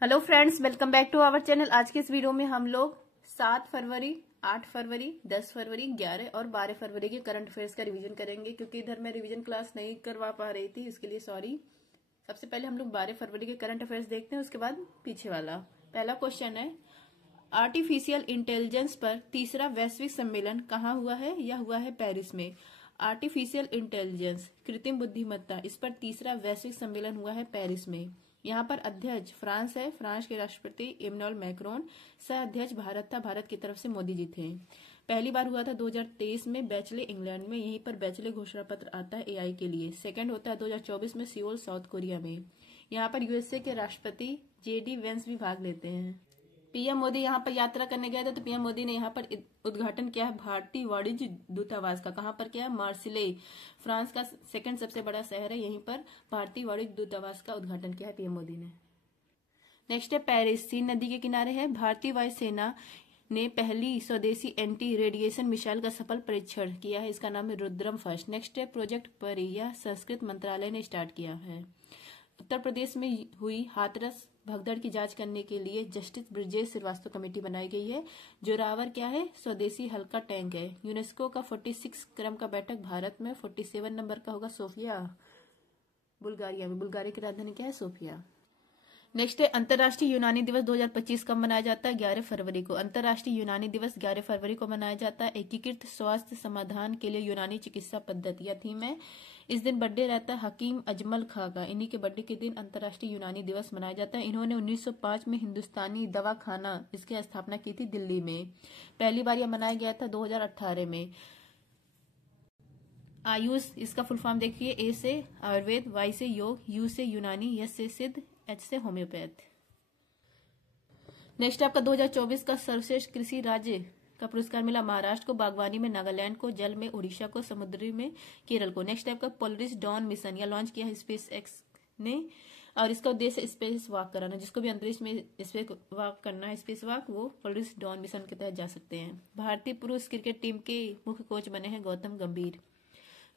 Hello friends, welcome back to our channel. आज के इस वीडियो में हम लोग 7 फरवरी, 8 फरवरी, 10 फरवरी, 11 और 12 फरवरी के करंट अफेयर्स का रिवीजन करेंगे। क्योंकि इधर मैं रिवीजन क्लास नहीं करवा पा रही थी, इसके लिए सॉरी। सबसे पहले हम लोग 12 फरवरी के करंट अफेयर्स देखते हैं, उसके बाद पीछे वाला। पहला क्वेश्चन है, आर्टिफिशियल इंटेलिजेंस पर तीसरा वैश्विक सम्मेलन कहाँ हुआ है? यह हुआ है पेरिस में। आर्टिफिशियल इंटेलिजेंस, कृत्रिम बुद्धिमत्ता, इस पर तीसरा वैश्विक सम्मेलन हुआ है पेरिस में। यहाँ पर अध्यक्ष फ्रांस है, फ्रांस के राष्ट्रपति इमैनुअल मैक्रोन। सह अध्यक्ष भारत था, भारत की तरफ से मोदी जी थे। पहली बार हुआ था 2023 में बैचले इंग्लैंड में, यहीं पर बैचले घोषणा पत्र आता है एआई के लिए। सेकंड होता है 2024 में सियोल साउथ कोरिया में। यहाँ पर यूएसए के राष्ट्रपति जेडी वेंस भी भाग लेते हैं। पीएम मोदी यहाँ पर यात्रा करने गए थे, तो पीएम मोदी ने यहाँ पर उद्घाटन किया है भारतीय वाणिज्य दूतावास का। कहाँ पर किया है? मार्सिले, फ्रांस का सेकंड सबसे बड़ा शहर है, यहीं पर भारतीय वाणिज्य दूतावास का उद्घाटन किया है पीएम मोदी ने। नेक्स्ट है पेरिस, सीन नदी के किनारे है। भारतीय वायुसेना ने पहली स्वदेशी एंटी रेडिएशन मिसाइल का सफल परीक्षण किया है, इसका नाम है रुद्रम फर्स्ट। नेक्स्ट है प्रोजेक्ट परी, यह संस्कृत मंत्रालय ने स्टार्ट किया है। उत्तर प्रदेश में हुई हाथरस भगदड़ की जांच करने के लिए जस्टिस ब्रजेश श्रीवास्तव कमेटी बनाई गई है। जोरावर क्या है? स्वदेशी हल्का टैंक है। यूनेस्को का 46 क्रम का बैठक भारत में 47 नंबर का होगा सोफिया, बुल्गारिया में। बुल्गारिया की राजधानी क्या है? सोफिया। नेक्स्ट है अंतर्राष्ट्रीय यूनानी दिवस 2025 कब मनाया जाता है? 11 फरवरी को। अंतर्राष्ट्रीय यूनानी दिवस 11 फरवरी को मनाया जाता है। एकीकृत स्वास्थ्य समाधान के लिए यूनानी चिकित्सा पद्धति या थीम है। इस दिन बर्थडे रहता है हकीम अजमल खां का। इन्हीं के बर्थडे के दिन अंतर्राष्ट्रीय यूनानी दिवस मनाया जाता है। इन्होंने 1905 में हिंदुस्तानी दवाखाना इसकी स्थापना की थी दिल्ली में। पहली बार यह मनाया गया था 2018 में। आयुष, इसका फुल फॉर्म देखिए। ए से आयुर्वेद, वाई से योग, यू से यूनानी, एस से सिद्ध, एच से होम्योपैथ। नेक्स्ट आपका 2024 का सर्वश्रेष्ठ कृषि राज्य का पुरस्कार मिला महाराष्ट्र को, बागवानी में नागालैंड को, जल में उड़ीसा को, समुद्री में केरल को। नेक्स्ट आपका पोलरिस डॉन मिशन, यह लॉन्च किया है स्पेस एक्स ने, और इसका उद्देश्य स्पेस वॉक कराना। जिसको भी अंतरिक्ष में स्पेस वॉक करना है, स्पेस वॉक, वो पोलरिस डॉन मिशन के तहत जा सकते हैं। भारतीय पुरुष क्रिकेट टीम के मुख्य कोच बने हैं गौतम गंभीर।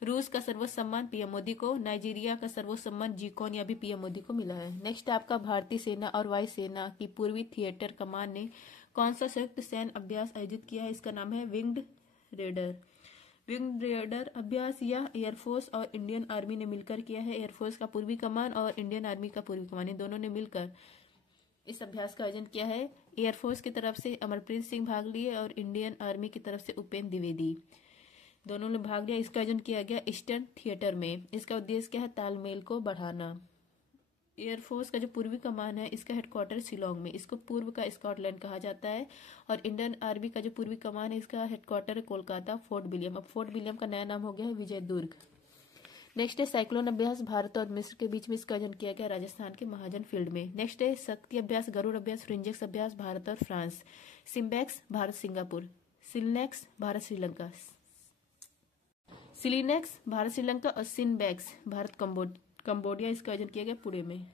रूस का सर्वोच्च सम्मान पीएम मोदी को। नाइजीरिया का सर्वोच्च सम्मान जीकॉन, यह भी पीएम मोदी को मिला है। नेक्स्ट आपका भारतीय सेना और वायु सेना की पूर्वी थिएटर कमान ने कौन सा संयुक्त सैन्य अभ्यास आयोजित किया है? इसका नाम है विंग्ड रेडर। विंग्ड रेडर अभ्यास यह एयरफोर्स और इंडियन आर्मी ने मिलकर किया है। एयरफोर्स का पूर्वी कमान और इंडियन आर्मी का पूर्वी कमान, इन दोनों ने मिलकर इस अभ्यास का आयोजन किया है। एयरफोर्स की तरफ से अमरप्रीत सिंह भाग लिए और इंडियन आर्मी की तरफ से उपेंद्र द्विवेदी, दोनों ने भाग लिया। इसका आयोजन किया गया ईस्टर्न थिएटर में। इसका उद्देश्य क्या है? तालमेल को बढ़ाना। एयरफोर्स का जो पूर्वी कमान है, इसका हेडक्वार्टर शिलोंग में, इसको पूर्व का स्कॉटलैंड कहा जाता है। और इंडियन आर्मी का जो पूर्वी कमान है, इसका हेडक्वार्टर है कोलकाता, फोर्ट विलियम। अब फोर्ट विलियम का नया नाम हो गया है विजय दुर्ग। नेक्स्ट है साइक्लोन अभ्यास, भारत और मिस्र के बीच में इसका आयोजन किया गया राजस्थान के महाजन फील्ड में। नेक्स्ट है शक्ति अभ्यास, गरुड़ अभ्यास, फ्रिंजेक्स अभ्यास, भारत और France. SIMBEX Bharat Singapore, SLINEX Bharat Sri Lanka, SLINEX Bharat Sri Lanka और सिनबैक्स भारत कंबोडिया, इसका आयोजन किया गया पुणे में।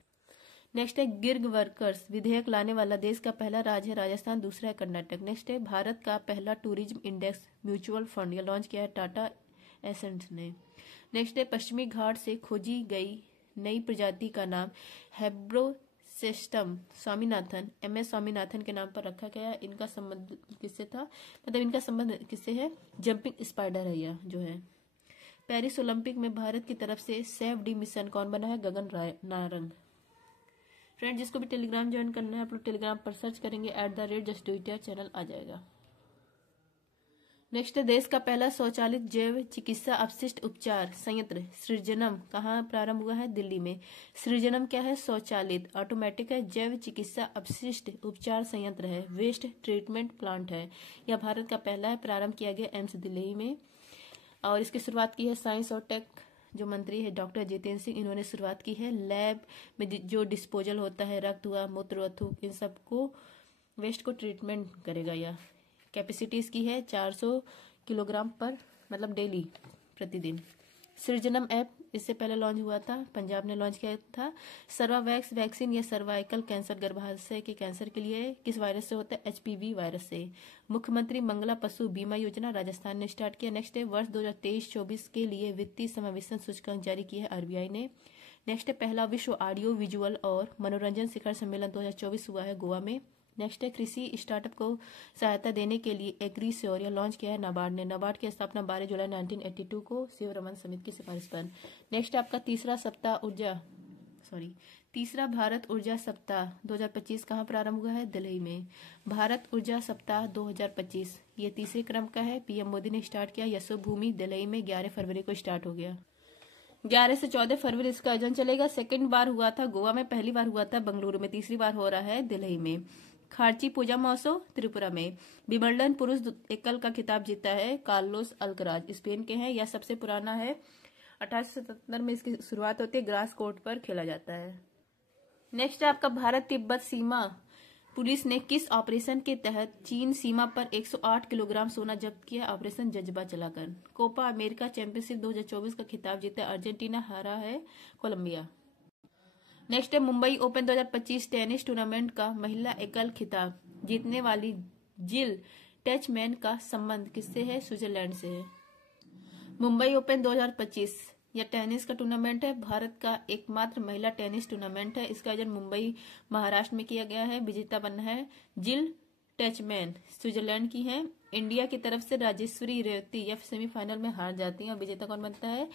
नेक्स्ट है गिग वर्कर्स विधेयक लाने वाला देश का पहला राज्य है राजस्थान, दूसरा है कर्नाटक। नेक्स्ट है भारत का पहला टूरिज्म इंडेक्स म्यूचुअल फंड, यह लॉन्च किया है टाटा एसेंट ने। नेक्स्ट है पश्चिमी घाट से खोजी गई नई प्रजाति का नाम हेब्रोसेस्टम स्वामीनाथन, एम.एस. स्वामीनाथन के नाम पर रखा गया। इनका संबंध किससे था? मतलब इनका संबंध किससे है? जंपिंग स्पाइडर है यह जो है। पेरिस ओलंपिक में भारत की तरफ से सेफ डी मिशन कौन बना है? गगन नारंग। फ्रेंड, जिसको भी टेलीग्राम ज्वाइन करना है, आप लोग टेलीग्राम पर सर्च करेंगे @justdoit चैनल आ जाएगा। नेक्स्ट है देश का पहला स्वचालित जैव चिकित्सा अपशिष्ट उपचार संयंत्र सृजनम कहाँ प्रारंभ हुआ है? दिल्ली में। सृजनम क्या है? स्वचालित ऑटोमेटिक है, जैव चिकित्सा अपशिष्ट उपचार संयंत्र है, वेस्ट ट्रीटमेंट प्लांट है। यह भारत का पहला है, प्रारंभ किया गया एम्स दिल्ली में। और इसकी शुरुआत की है साइंस और टेक जो मंत्री है डॉक्टर जितेंद्र सिंह, इन्होंने शुरुआत की है। लैब में जो डिस्पोजल होता है, रक्त हुआ, मूत्र हुआ, थूक, इन सबको वेस्ट को ट्रीटमेंट करेगा यह। कैपेसिटी इसकी है 400 किलोग्राम पर मतलब डेली, प्रतिदिन। सृजनम ऐप इससे पहले लॉन्च हुआ था, पंजाब ने लॉन्च किया था। सर्वावैक्स वैक्सीन या सर्वाइकल कैंसर गर्भाशय के कैंसर के लिए किस वायरस से होता है? HPV वायरस से। मुख्यमंत्री मंगला पशु बीमा योजना राजस्थान ने स्टार्ट किया। नेक्स्ट है वर्ष 2023-24 के लिए वित्तीय समावेशन सूचकांक जारी किया है RBI ने। नेक्स्ट है पहला विश्व ऑडियो विजुअल और मनोरंजन शिखर सम्मेलन 2024 हुआ है गोवा में। नेक्स्ट है कृषि स्टार्टअप को सहायता देने के लिए एग्रीश्योरिया लॉन्च किया है नाबार्ड ने। नाबार्ड की स्थापना 12 जुलाई 1982 को शिव रमन समिति की सिफारिश पर। नेक्स्ट आपका तीसरा भारत ऊर्जा सप्ताह 2025 कहाँ प्रारंभ हुआ है? दिल्ली में। भारत ऊर्जा सप्ताह 2025 ये तीसरे क्रम का है। पीएम मोदी ने स्टार्ट किया यशोभूमि दिल्ली में 11 फरवरी को स्टार्ट हो गया। 11 से 14 फरवरी इसका आयोजन चलेगा। सेकंड बार हुआ था गोवा में, पहली बार हुआ था बेंगलुरु में, तीसरी बार हो रहा है दिल्ली में। खार्ची पूजा महोत्सव त्रिपुरा में। विंबलडन पुरुष एकल का खिताब जीता है कार्लोस अल्कराज, स्पेन के हैं। यह सबसे पुराना है। 1877 में इसकी शुरुआत होती है। ग्रास कोर्ट पर खेला जाता है। नेक्स्ट है आपका भारत तिब्बत सीमा पुलिस ने किस ऑपरेशन के तहत चीन सीमा पर 108 किलोग्राम सोना जब्त किया? ऑपरेशन जज्बा चलाकर। कोपा अमेरिका चैंपियनशिप 2024 का खिताब जीता अर्जेंटीना, हारा है कोलंबिया। नेक्स्ट है मुंबई ओपन 2025 टेनिस टूर्नामेंट का महिला एकल खिताब जीतने वाली जिल टचमैन का संबंध किससे है? स्विट्जरलैंड से है। मुंबई ओपन 2025 यह टेनिस का टूर्नामेंट है। भारत का एकमात्र महिला टेनिस टूर्नामेंट है। इसका आयोजन मुंबई महाराष्ट्र में किया गया है। विजेता बना है जिल टचमैन, स्विट्जरलैंड की है। इंडिया की तरफ से राजेश्वरी रेवती यह सेमीफाइनल में हार जाती है और विजेता कौन बनता है?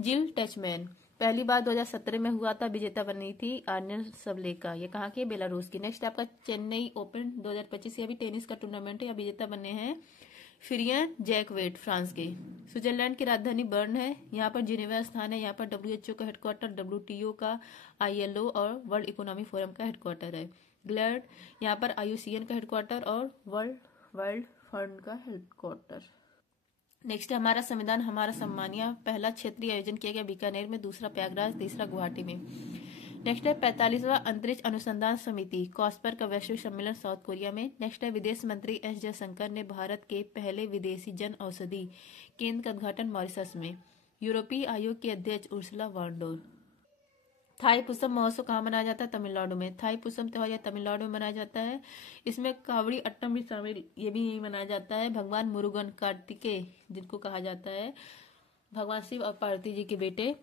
जिल टचमैन। पहली बार 2017 में हुआ था। विजेता बनी थी आर्यन सबलेका, ये कहाँ की? बेलारूस की। नेक्स्ट आपका चेन्नई ओपन 2025 यह भी टेनिस का टूर्नामेंट है। यह विजेता बने हैं फिरियन जैकवेट, फ्रांस के। स्विट्जरलैंड की राजधानी बर्न है। यहाँ पर जिनेवा स्थान है। यहाँ पर WHO का हेडक्वार्टर, WTO का, ILO और वर्ल्ड इकोनॉमिक फोरम का हेडक्वार्टर है। ग्लैड यहाँ पर IUCN का हेडक्वार्टर और वर्ल्ड फंड का हेडक्वार्टर। नेक्स्ट है हमारा संविधान हमारा सम्मान। यह पहला क्षेत्रीय आयोजन किया गया बीकानेर में, दूसरा प्रयागराज, तीसरा गुवाहाटी में। नेक्स्ट है 45वां अंतरिक्ष अनुसंधान समिति कॉस्पर का वैश्विक सम्मेलन साउथ कोरिया में। नेक्स्ट है विदेश मंत्री एस जयशंकर ने भारत के पहले विदेशी जन औषधि केंद्र का उद्घाटन मॉरिशस में। यूरोपीय आयोग की अध्यक्ष उर्सुला वॉन डर। थाई पुसम महोत्सव कहाँ मनाया जाता है? तमिलनाडु में। थाई पुसम त्योहार यह तमिलनाडु में मनाया जाता है। इसमें कावड़ी अट्टम भी शामिल, ये भी यही मनाया जाता है। भगवान मुरुगन कार्तिकेय जिनको कहा जाता है, भगवान शिव और पार्वती जी के बेटे,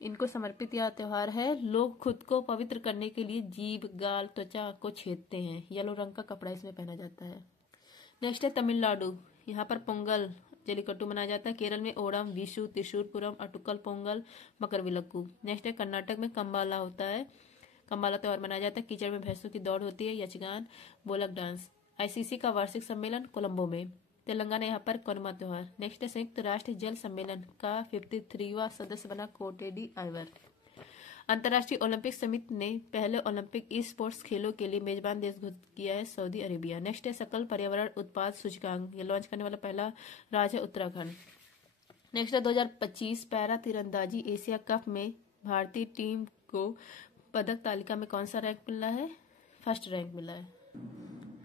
इनको समर्पित यह त्योहार है। लोग खुद को पवित्र करने के लिए जीभ, गाल, त्वचा को छेदते हैं। येलो रंग का कपड़ा इसमें पहना जाता है। नेक्स्ट है तमिलनाडु। यहाँ पर पोंगल जलीकट्टू मनाया जाता है। केरल में ओणम, विशु, त्रिशूरपुरम, अटुकल पोंगल, मकरविलक्कू। नेक्स्ट है कर्नाटक में कंबाला होता है। कंबाला त्योहार मनाया जाता है। कीचड़ में भैंसों की दौड़ होती है। यक्षगान, बोलक डांस। ICC का वार्षिक सम्मेलन कोलंबो में। तेलंगाना यहाँ पर कनुमा त्योहार। नेक्स्ट है संयुक्त राष्ट्र जल सम्मेलन का 53वां सदस्य बना कोटेडी आइवर। अंतर्राष्ट्रीय ओलंपिक समिति ने पहले ओलंपिक ई स्पोर्ट्स खेलों के लिए मेजबान देश घोषित किया है सऊदी अरेबिया। नेक्स्ट है सकल पर्यावरण उत्पाद सूचकांक, ये लॉन्च करने वाला पहला राज्य है उत्तराखंड। नेक्स्ट है 2025 पैरा तीरंदाजी एशिया कप में भारतीय टीम को पदक तालिका में कौन सा रैंक मिला है? फर्स्ट रैंक मिला है।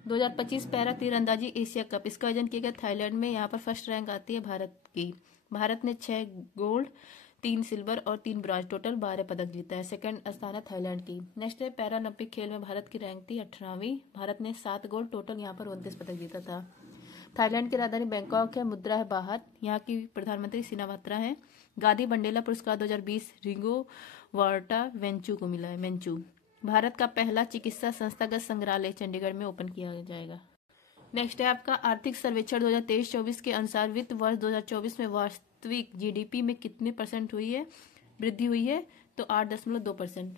2025 पैरा तीरंदाजी एशिया कप इसका आयोजन किया गया थाईलैंड में। यहाँ पर फर्स्ट रैंक आती है भारत की। भारत ने 6 गोल्ड, 3 सिल्वर और 3 ब्रॉन्ज, टोटल 12 पदक जीता है। सेकंड स्थान है थाईलैंड की। नेक्स्ट है पैरालंपिक खेल में भारत की रैंक थी 18वीं। भारत ने 7 गोल्ड, टोटल यहाँ पर 29 पदक जीता था। थाईलैंड की राजधानी बैंकॉक है। मुद्रा है बाहत। यहाँ की प्रधानमंत्री सिनावात्रा है। गांधी बंडेला पुरस्कार 2020 रिंगो वार्टा वेंचू को मिला है। वेंचू। भारत का पहला चिकित्सा संस्थागत संग्रहालय चंडीगढ़ में ओपन किया जाएगा। नेक्स्ट है आपका आर्थिक सर्वेक्षण 2023-24 के अनुसार वित्त वर्ष 2024 में वास्तविक GDP में कितने % हुई है? वृद्धि हुई है तो 8.2%।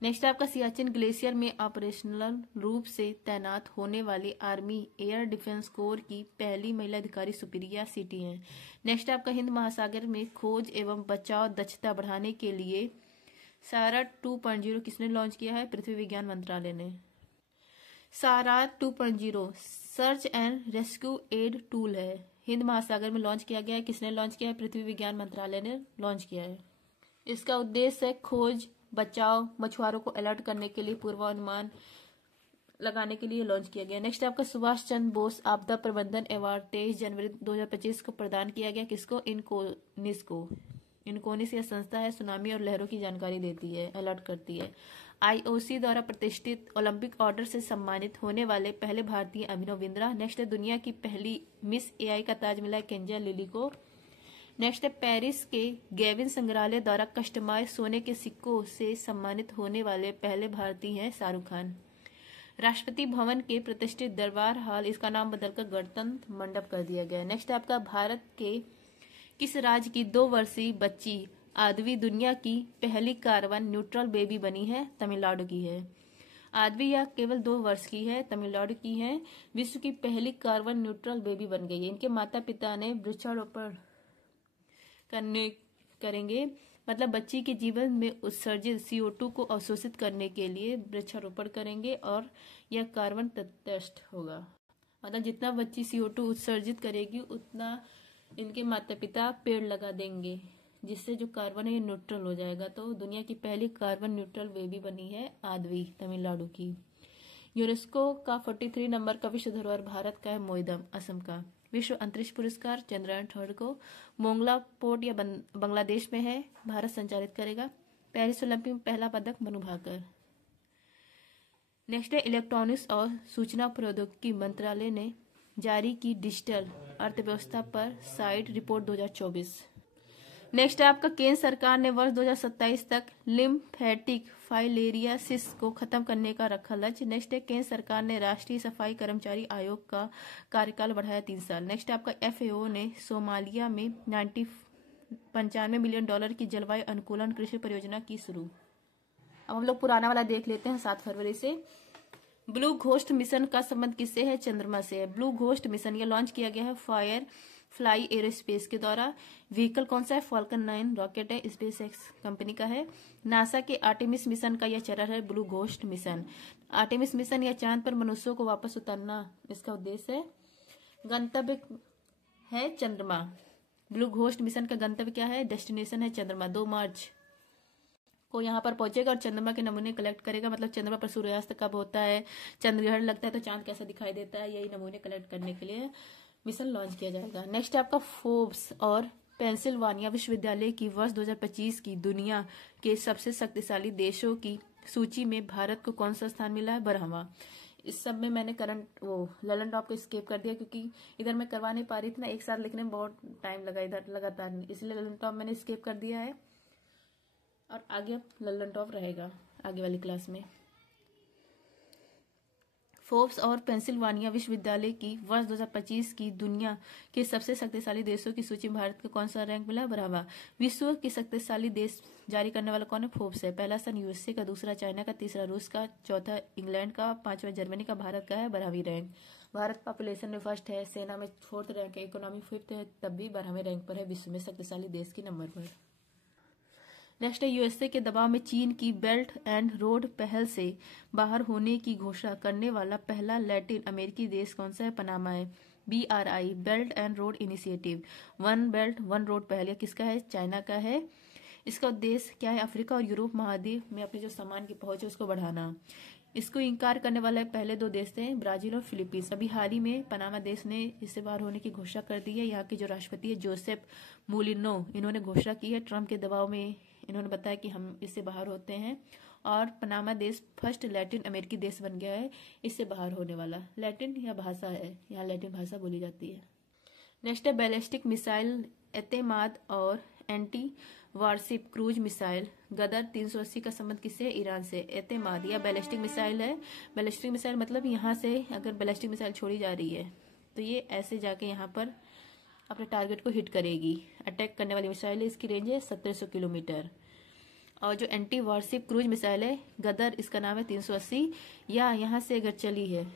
नेक्स्ट है आपका सियाचिन ग्लेशियर में ऑपरेशनल रूप से तैनात होने वाली आर्मी एयर डिफेंस कोर की पहली महिला अधिकारी सुप्रिया सीटी हैं। नेक्स्ट है आपका हिंद महासागर में खोज एवं बचाव दक्षता बढ़ाने के लिए साराट 2.0 किसने लॉन्च किया है? पृथ्वी विज्ञान मंत्रालय ने। SARAT 2.0 search and rescue aid tool है। हिंद महासागर में लॉन्च किया गया है। किसने लॉन्च किया है? पृथ्वी विज्ञान मंत्रालय ने लॉन्च किया है। इसका उद्देश्य है खोज, बचाव, मछुआरों को अलर्ट करने के लिए, पूर्वानुमान लगाने के लिए लॉन्च किया गया। नेक्स्ट आपका सुभाष चंद्र बोस आपदा प्रबंधन अवार्ड 23 जनवरी 2025 को प्रदान किया गया। किसको? इनकोनिस को। इनकोनिस यह संस्था है सुनामी और लहरों की जानकारी देती है, अलर्ट करती है। IOC द्वारा प्रतिष्ठित ओलंपिक ऑर्डर से सम्मानित होने वाले पहले भारतीय अभिनव बिंद्रा। नेक्स्ट है दुनिया की पहली मिस AI का ताज मिला है केंजा लिली को। नेक्स्ट है पेरिस के गेविन संग्रहालय द्वारा कस्टमाइज सोने के सिक्कों से सम्मानित होने वाले पहले भारतीय हैं शाहरुख खान। राष्ट्रपति भवन के प्रतिष्ठित दरबार हॉल, इसका नाम बदलकर गणतंत्र मंडप कर दिया गया। नेक्स्ट है आपका भारत के किस राज्य की 2 वर्षीय बच्ची आदवी दुनिया की पहली कार्बन न्यूट्रल बेबी बनी है? तमिलनाडु की है। आदवी यह केवल 2 वर्ष की है, तमिलनाडु की है। विश्व की पहली कार्बन न्यूट्रल बेबी बन गई है। इनके माता पिता ने वृक्षारोपण करेंगे, मतलब बच्ची के जीवन में उत्सर्जित CO2 को अवशोषित करने के लिए वृक्षारोपण करेंगे और यह कार्बन तटस्थ होगा। मतलब जितना बच्ची CO2 उत्सर्जित करेगी उतना इनके माता पिता पेड़ लगा देंगे, जिससे जो कार्बन है ये न्यूट्रल हो जाएगा। तो दुनिया की पहली कार्बन न्यूट्रल बेबी बनी है आदवी, तमिलनाडु की। यूनेस्को का 43 नंबर का विश्व धरोहर भारत का है मोइदम, असम का। विश्व अंतरिक्ष पुरस्कार चंद्रयान 3 को मोंगला पोर्ट या बांग्लादेश में है, भारत संचालित करेगा। पेरिस ओलंपिक में पहला पदक मनु भाकर। नेक्स्ट है इलेक्ट्रॉनिक्स और सूचना प्रौद्योगिकी मंत्रालय ने जारी की डिजिटल अर्थव्यवस्था पर साइट रिपोर्ट 2024। नेक्स्ट है आपका केंद्र सरकार ने वर्ष 2027 तक लिम्फेटिक फाइलेरियासिस को खत्म करने का रखा लक्ष्य। नेक्स्ट है केंद्र सरकार ने राष्ट्रीय सफाई कर्मचारी आयोग का कार्यकाल बढ़ाया 3 साल। नेक्स्ट है आपका FAO ने सोमालिया में $95 मिलियन की जलवायु अनुकूलन कृषि परियोजना की शुरू। अब हम लोग पुराना वाला देख लेते हैं 7 फरवरी से। ब्लू घोस्ट मिशन का संबंध किससे है? चंद्रमा से है। ब्लू घोस्ट मिशन ये लॉन्च किया गया है फायर फ्लाई एरोस्पेस के द्वारा। व्हीकल कौन सा है? फॉल्कन 9 रॉकेट है, स्पेस एक्स कंपनी का है। नासा के आर्टेमिस मिशन का यह चरण है blue ghost mission. Artemis mission या चांद पर मनुष्यों को वापस उतारना इसका उद्देश्य है। गंतव्य है चंद्रमा। ब्लू घोस्ट मिशन का गंतव्य क्या है? डेस्टिनेशन है चंद्रमा। 2 मार्च को यहाँ पर पहुंचेगा और चंद्रमा के नमूने कलेक्ट करेगा। मतलब चंद्रमा पर सूर्यास्त कब होता है, चंद्रग्रहण लगता है तो चांद कैसा दिखाई देता है, यही नमूने कलेक्ट करने के लिए मिशन लॉन्च किया जाएगा। नेक्स्ट है आपका फोर्ब्स और पेंसिल्वानिया विश्वविद्यालय की वर्ष 2025 की दुनिया के सबसे शक्तिशाली देशों की सूची में भारत को कौन सा स्थान मिला है? 12वां। इस सब में मैंने ललन टॉप को स्किप कर दिया क्योंकि इधर मैं करवा नहीं पा रही थी ना, एक साल लिखने में बहुत टाइम लगा इधर लगातार, इसलिए ललन टॉप मैंने स्किप कर दिया है और आगे ललन टॉप रहेगा आगे वाली क्लास में। फोर्ब्स और पेंसिल्वानिया विश्वविद्यालय की वर्ष 2025 की दुनिया के सबसे शक्तिशाली देशों की सूची में भारत को कौन सा रैंक मिला? 12वां। विश्व के शक्तिशाली देश जारी करने वाला कौन है? फोर्ब्स है। पहला स्थान USA का, दूसरा चाइना का, तीसरा रूस का, चौथा इंग्लैंड का, 5वां जर्मनी का, भारत का है 12वीं रैंक। भारत पॉपुलेशन में फर्स्ट है, सेना में 4th रैंक है, इकोनॉमी 5th है, तब भी 12वें रैंक पर है विश्व में शक्तिशाली देश के नंबर पर। नेक्स्ट है USA के दबाव में चीन की बेल्ट एंड रोड पहल से बाहर होने की घोषणा करने वाला पहला लैटिन अमेरिकी देश कौन सा है? पनामा है। BRI belt and road initiative, 1 belt 1 road पहल किसका है? चाइना का है। इसका उद्देश्य क्या है? अफ्रीका और यूरोप महाद्वीप में अपने जो सामान की पहुंच है उसको बढ़ाना। इसको इनकार करने वाले पहले 2 देश थे ब्राजील और फिलीपींस। अभी हाल ही में पनामा देश ने इससे बाहर होने की घोषणा कर दी है। यहाँ के जो राष्ट्रपति है जोसेफ मूलिनो, इन्होंने घोषणा की है। ट्रम्प के दबाव में इन्होंने बताया कि हम इससे बाहर होते हैं और पनामा देश फर्स्ट लैटिन अमेरिकी देश बन गया है इससे बाहर होने वाला। लैटिन या भाषा है, यहाँ लैटिन भाषा बोली जाती है। नेक्स्ट है बैलिस्टिक मिसाइल एतेमाद और एंटी वारशिप क्रूज मिसाइल गदर 380 का संबंध किससे है? ईरान से। एतेमाद या बैलिस्टिक मिसाइल है। बैलिस्टिक मिसाइल मतलब यहाँ से अगर बैलिस्टिक मिसाइल छोड़ी जा रही है तो ये ऐसे जाके यहाँ पर अपने टारगेट को हिट करेगी। अटैक करने वाली मिसाइल है, इसकी रेंज है 1700 किलोमीटर। और जो एंटी वारशिप क्रूज मिसाइल है गदर, इसका नाम है 380, या यहाँ से अगर चली है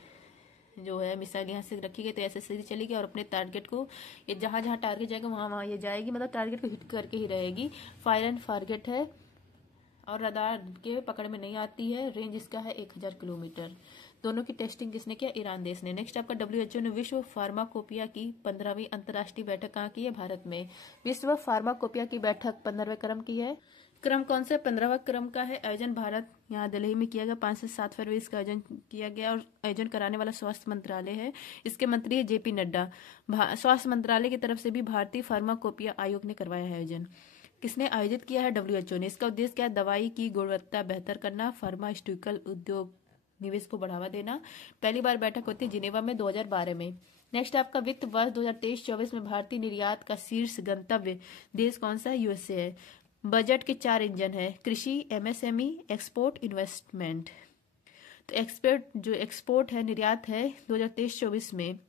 जो है मिसाइल यहाँ से रखी गई तो ऐसे सीधी चलेगी और अपने टारगेट को, ये जहाँ जहाँ टारगेट जाएगा वहाँ ये जाएगी, मतलब टारगेट को हिट करके ही रहेगी। फायर एंड टारगेट है और रडार के पकड़ में नहीं आती है। रेंज इसका है 1000 किलोमीटर। दोनों की टेस्टिंग किसने किया? ईरान देश ने। नेक्स्ट आपका WHO ने विश्व फार्माकोपिया की 15वीं अंतर्राष्ट्रीय बैठक कहाँ की है? भारत में। विश्व फार्माकोपिया की बैठक 15वें क्रम की है। क्रम कौन सा? 15वां क्रम का है। आयोजन भारत यहाँ दिल्ली में किया गया। 5 से 7 फरवरी इसका आयोजन किया गया और आयोजन कराने वाला स्वास्थ्य मंत्रालय है। इसके मंत्री है JP नड्डा। स्वास्थ्य मंत्रालय की तरफ से भी भारतीय फार्माकोपिया आयोग ने करवाया है आयोजन। किसने आयोजित किया है? WHO ने। इसका उद्देश्य क्या है? दवाई की गुणवत्ता बेहतर करना, फार्मास्यूटिकल उद्योग निवेश को बढ़ावा देना। पहली बार बैठक होती है जिनेवा में 2012 में। नेक्स्ट आपका वित्त वर्ष 2023-24 में भारतीय निर्यात का शीर्ष गंतव्य देश कौन सा है? यूएसए है। बजट के 4 इंजन है, कृषि, एमएसएमई, एक्सपोर्ट, इन्वेस्टमेंट। तो एक्सपोर्ट है, निर्यात है 2023-24 में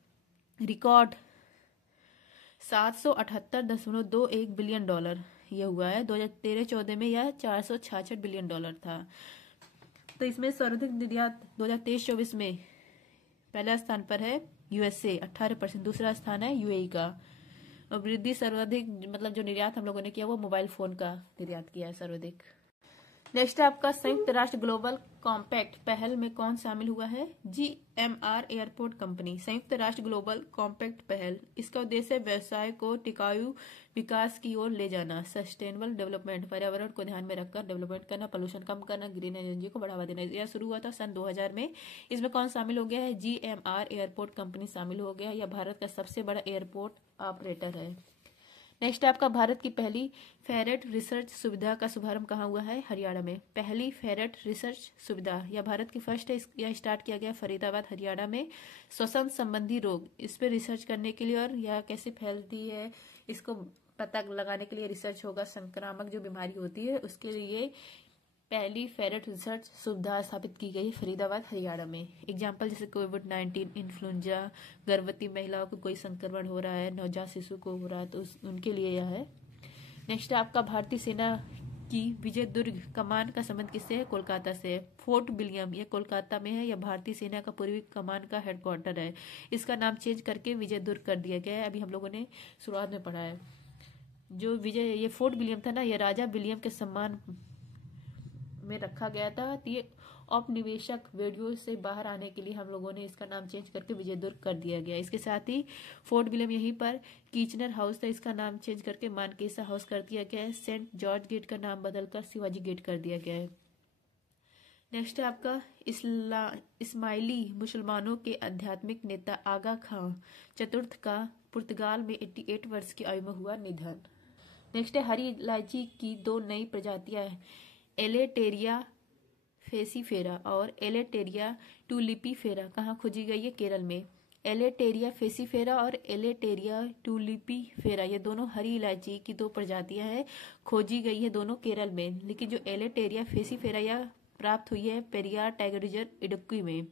रिकॉर्ड $778.21 बिलियन ये हुआ है। 2013-14 में यह $466 बिलियन था। तो इसमें सर्वाधिक निर्यात 2023-24 में पहला स्थान पर है यूएसए 18%, दूसरा स्थान है यूएई का। और वृद्धि सर्वाधिक मतलब जो निर्यात हम लोगों ने किया वो मोबाइल फोन का निर्यात किया है सर्वाधिक। नेक्स्ट आपका संयुक्त राष्ट्र ग्लोबल कॉम्पैक्ट पहल में कौन शामिल हुआ है? GMR airport company. संयुक्त राष्ट्र ग्लोबल कॉम्पैक्ट पहल, इसका उद्देश्य व्यवसाय को टिकाऊ विकास की ओर ले जाना, सस्टेनेबल डेवलपमेंट, पर्यावरण को ध्यान में रखकर डेवलपमेंट करना, पोल्यूशन कम करना, ग्रीन एनर्जी को बढ़ावा देना। यह शुरू हुआ था सन 2000 में। इसमें कौन शामिल हो गया है? जीएमआर एयरपोर्ट कंपनी शामिल हो गया। यह भारत का सबसे बड़ा एयरपोर्ट ऑपरेटर है। नेक्स्ट आपका भारत की पहली फेरेट रिसर्च सुविधा का शुभारंभ कहाँ हुआ है? हरियाणा में। पहली फेरेट रिसर्च सुविधा, यह भारत की फर्स्ट है। यह स्टार्ट किया गया फरीदाबाद हरियाणा में। श्वसन संबंधी रोग, इस पर रिसर्च करने के लिए और यह कैसे फैलती है इसको पता लगाने के लिए रिसर्च होगा। संक्रामक जो बीमारी होती है उसके लिए पहली फेरेट रिसर्च सुविधा स्थापित की गई फरीदाबाद हरियाणा में। एग्जाम्पल जैसे कोविड-19, इन्फ्लुएंजा, गर्भवती महिलाओं को कोई संक्रमण हो रहा है, नवजात शिशु को हो रहा है, तो उनके लिए यह है। नेक्स्ट आपका भारतीय सेना की विजय दुर्ग कमान का संबंध किससे है? कोलकाता से। फोर्ट विलियम, यह कोलकाता में है। यह भारतीय सेना का पूर्वी कमान का हेडक्वार्टर है। इसका नाम चेंज करके विजय दुर्ग कर दिया गया है। अभी हम लोगों ने शुरुआत में पढ़ा है। जो ये फोर्ट विलियम था ना, यह राजा विलियम के सम्मान में रखा गया था। तो ये औपनिवेशक वीडियो से बाहर आने के लिए हम लोगों ने इसका नाम चेंज करके विजय दुर्ग कर दिया गया। इसके साथ ही फोर्ट विलियम यहीं पर कीचनर हाउस था, इसका नाम चेंज करके मानकेसा हाउस कर दिया गया है। सेंट जॉर्ज गेट का नाम बदलकर शिवाजी गेट कर दिया गया है। नेक्स्ट है आपका इस्माइली मुसलमानों के आध्यात्मिक नेता आगा खां चतुर्थ का पुर्तगाल में 88 वर्ष की आयु में हुआ निधन। नेक्स्ट है हरी इलायची की 2 नई प्रजातियां एलेटेरिया फेसीफेरा और एलेटेरिया टूलिपीफेरा कहाँ खोजी गई है? केरल में। एलेटेरिया फेसीफेरा और एलेटेरिया टूलिपीफेरा ये दोनों हरी इलायची की 2 प्रजातियां हैं, खोजी गई है दोनों केरल में। लेकिन जो एलेटेरिया फेसीफेरा यह प्राप्त हुई है पेरियार टाइगर रिजर्व इडुक्की में।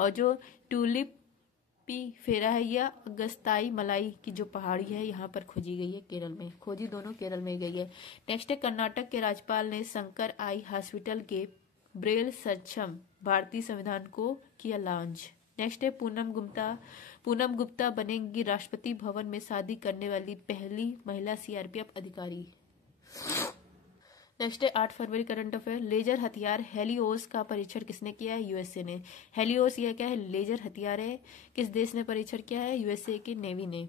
और जो टूलिपीफेरा है यह अगस्ताई मलाई की जो पहाड़ी है यहाँ पर खोजी गई है केरल में। खोजी दोनों केरल में गई है। नेक्स्ट है कर्नाटक के राज्यपाल ने शंकर आई हॉस्पिटल के ब्रेल सक्षम भारतीय संविधान को किया लॉन्च। नेक्स्ट है पूनम गुप्ता बनेंगी राष्ट्रपति भवन में शादी करने वाली पहली महिला सीआरपीएफ अधिकारी। नेक्स्ट है 8 फरवरी करंट अफेयर। लेजर हथियार हेलियोस का परीक्षण किसने किया है? यूएसए ने। हेलियोस यह क्या है? लेजर हथियार है। किस देश ने परीक्षण किया है? यूएसए की नेवी ने।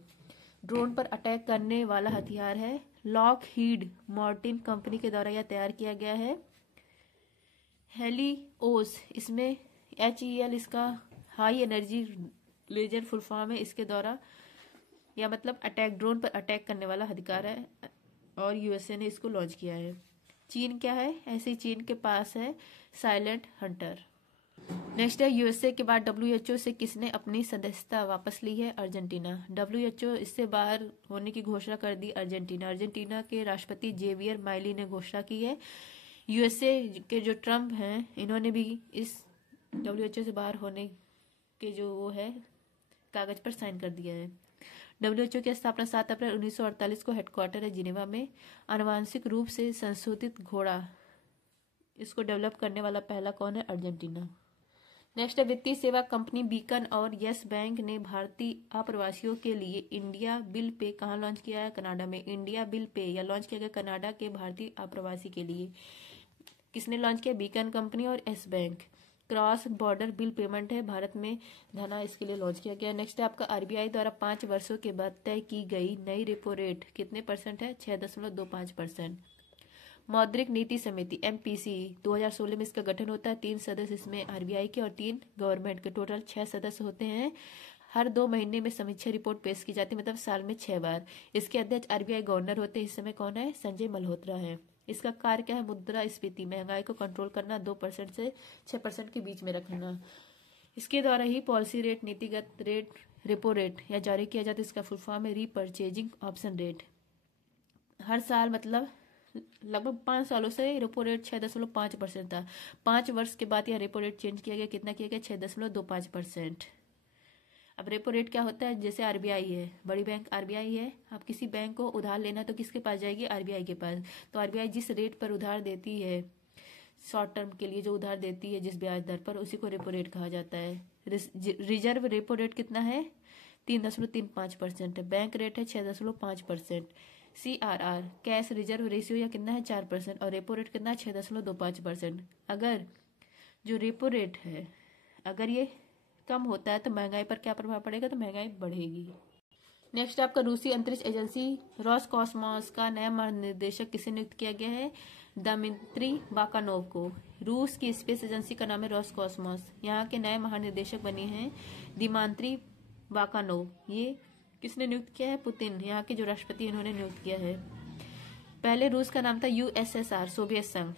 ड्रोन पर अटैक करने वाला हथियार है। लॉकहीड मार्टिन कंपनी के द्वारा यह तैयार किया गया है। हेलियोस इसमें HEL इसका high energy laser full form है। इसके द्वारा या मतलब अटैक ड्रोन पर अटैक करने वाला हथियार है और यूएसए ने इसको लॉन्च किया है। चीन क्या है? ऐसे ही चीन के पास है साइलेंट हंटर। नेक्स्ट है यूएसए के बाद WHO से किसने अपनी सदस्यता वापस ली है? अर्जेंटीना। WHO इससे बाहर होने की घोषणा कर दी अर्जेंटीना। अर्जेंटीना के राष्ट्रपति जेवियर माइली ने घोषणा की है। यूएसए के जो ट्रम्प हैं इन्होंने भी इस WHO से बाहर होने के जो वो है कागज पर साइन कर दिया है। WHO की स्थापना 7 अप्रैल 1948 को हेडक्वार्टर है जिनेवा में। आनुवांशिक रूप से संशोधित घोड़ा इसको डेवलप करने वाला पहला कौन है? अर्जेंटीना। नेक्स्ट है वित्तीय सेवा कंपनी बीकन और यस बैंक ने भारतीय अप्रवासियों के लिए इंडिया बिल पे कहाँ लॉन्च किया है? कनाडा में। इंडिया बिल पे या लॉन्च किया गया कनाडा के भारतीय अप्रवासी के लिए। किसने लॉन्च किया? बीकन कंपनी और yes bank. Cross border bill payment है भारत में धना इसके लिए लॉन्च किया गया। नेक्स्ट है आपका RBI द्वारा 5 वर्षों के बाद तय की गई नई रेपो रेट कितने % है? 6.25%। मौद्रिक नीति समिति MPC 2016 में इसका गठन होता है। 3 सदस्य इसमें RBI के और 3 गवर्नमेंट के, टोटल 6 सदस्य होते हैं। हर 2 महीने में समीक्षा रिपोर्ट पेश की जाती है, मतलब साल में 6 बार। इसके अध्यक्ष RBI गवर्नर होते हैं। इस समय कौन है? संजय मल्होत्रा है। इसका कार्य क्या है? मुद्रास्फीति महंगाई को कंट्रोल करना, 2% से 6% के बीच में रखना। इसके द्वारा ही पॉलिसी रेट, नीतिगत रेट, रेपो रेट या जारी किया जाता है। इसका फुल फॉर्म है रीपर्चेजिंग ऑप्शन रेट। हर साल मतलब लगभग 5 सालों से रेपो रेट 6.5% था। 5 वर्ष के बाद यह रेपो रेट चेंज किया गया। कितना किया गया? 6.25%। अब रेपो रेट क्या होता है? जैसे आरबीआई है, बड़ी बैंक आरबीआई है। अब किसी बैंक को उधार लेना तो किसके पास जाएगी? आरबीआई के पास। तो आरबीआई जिस रेट पर उधार देती है, शॉर्ट टर्म के लिए जो उधार देती है जिस ब्याज दर पर, उसी को रेपो रेट कहा जाता है। रिजर्व रेपो रेट कितना है? 3.35% है। बैंक रेट है 6.5%। CRR कैश रिजर्व रेशियो या कितना है? 4%। और रेपो रेट कितना है? 6.25%। अगर जो रेपो रेट है अगर ये कम होता है तो महंगाई पर क्या प्रभाव पड़ेगा? तो महंगाई बढ़ेगी। नेक्स्ट आपका रूसी अंतरिक्ष एजेंसी रोसकॉसमॉस का नया महानिदेशक किसे नियुक्त किया गया है? दमित्री बाकानोव को। रूस की स्पेस एजेंसी का नाम है रोसकॉसमॉस। यहाँ के नए महानिदेशक बने हैं दिमांत्री बाकानोव। ये किसने नियुक्त किया है? पुतिन, यहाँ के जो राष्ट्रपति, इन्होंने नियुक्त किया है। पहले रूस का नाम था USSR, सोवियत संघ।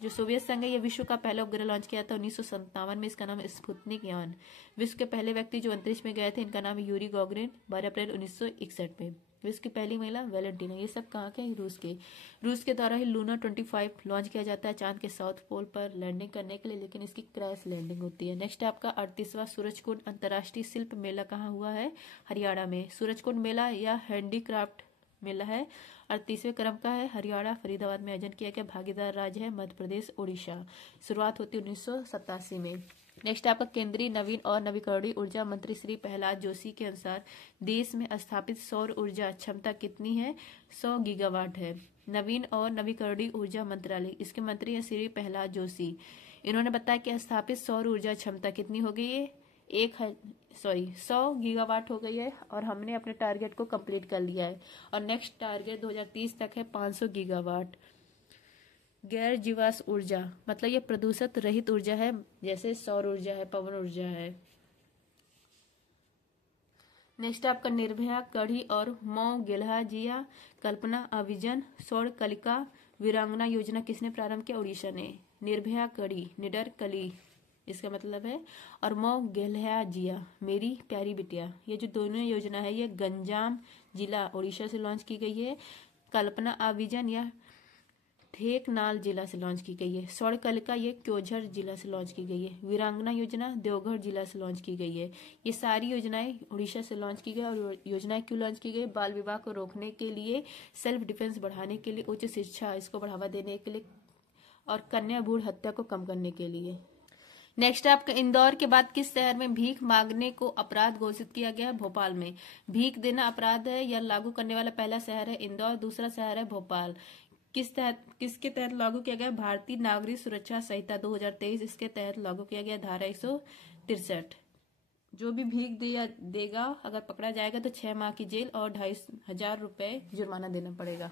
जो सोवियत संघ है, ये विश्व का पहला उपग्रह लॉन्च किया था 1957 में। इसका नाम है स्पुतनिक यान। विश्व के पहले व्यक्ति जो अंतरिक्ष में गए थे, इनका नाम है यूरी गॉगरिन, 12 अप्रैल 1961 में। विश्व की पहली महिला वैलेंटीना। ये सब कहाँ के? रूस के। रूस के द्वारा ही लूना 25 लॉन्च किया जाता है चांद के साउथ पोल पर लैंडिंग करने के लिए, लेकिन इसकी क्रैश लैंडिंग होती है। नेक्स्ट आपका 38वां सूरजकुंड अंतर्राष्ट्रीय शिल्प मेला कहाँ हुआ है? हरियाणा में। सूरजकुंड मेला या हैंडीक्राफ्ट मेला है, 38वें क्रम का है। हरियाणा, फरीदाबाद में आयोजन किया गया। भागीदार राज्य है मध्य प्रदेश, उड़ीसा। शुरुआत होती है 1987 में। नेक्स्ट आपका केंद्रीय नवीन और नवीकरणीय ऊर्जा मंत्री श्री प्रहलाद जोशी के अनुसार देश में स्थापित सौर ऊर्जा क्षमता कितनी है? 100 गीगावाट है। नवीन और नवीकरणीय ऊर्जा मंत्रालय, इसके मंत्री हैं श्री प्रहलाद जोशी। इन्होंने बताया कि स्थापित सौर ऊर्जा क्षमता कितनी हो गई है? 100 गीगावाट हो गई है। और हमने अपने टारगेट को कंप्लीट कर लिया है। और नेक्स्ट टारगेट 2030 तक है 500 गीगावाट। गैर जीवाश्म ऊर्जा मतलब ये प्रदूषित रहित ऊर्जा है, जैसे सौर ऊर्जा है, पवन ऊर्जा है। नेक्स्ट आपका निर्भया, कढ़ी और मऊ गेल्हा जिया कल्पना अभिजन सौर कलिका वीरांगना योजना किसने प्रारंभ किया? उड़ीसा ने। निर्भया कढ़ी, निडर कली इसका मतलब है, और मऊ गेल्हा जिया मेरी प्यारी बिटिया। ये जो दोनों योजना है ये गंजाम जिला उड़ीसा से लॉन्च की गई है। कल्पना अभिजन या ढेंकनाल जिला से लॉन्च की गई है। सौर कलिका ये क्योंझर जिला से लॉन्च की गई है। वीरांगना योजना देवघर जिला से लॉन्च की गई है। ये सारी योजनाएं उड़ीसा से लॉन्च की गई। और योजनाएं क्यों लॉन्च की गई? बाल विवाह को रोकने के लिए, सेल्फ डिफेंस बढ़ाने के लिए, उच्च शिक्षा इसको बढ़ावा देने के लिए, और कन्या भ्रूण हत्या को कम करने के लिए। नेक्स्ट आपका इंदौर के बाद किस शहर में भीख मांगने को अपराध घोषित किया गया है? भोपाल में। भीख देना अपराध है या लागू करने वाला पहला शहर है इंदौर, दूसरा शहर है भोपाल। किसके तहत लागू किया गया? भारतीय नागरिक सुरक्षा संहिता 2023, इसके तहत लागू किया गया धारा 163। जो भी भीख देगा अगर पकड़ा जाएगा तो 6 माह की जेल और 2,500 रुपए जुर्माना देना पड़ेगा।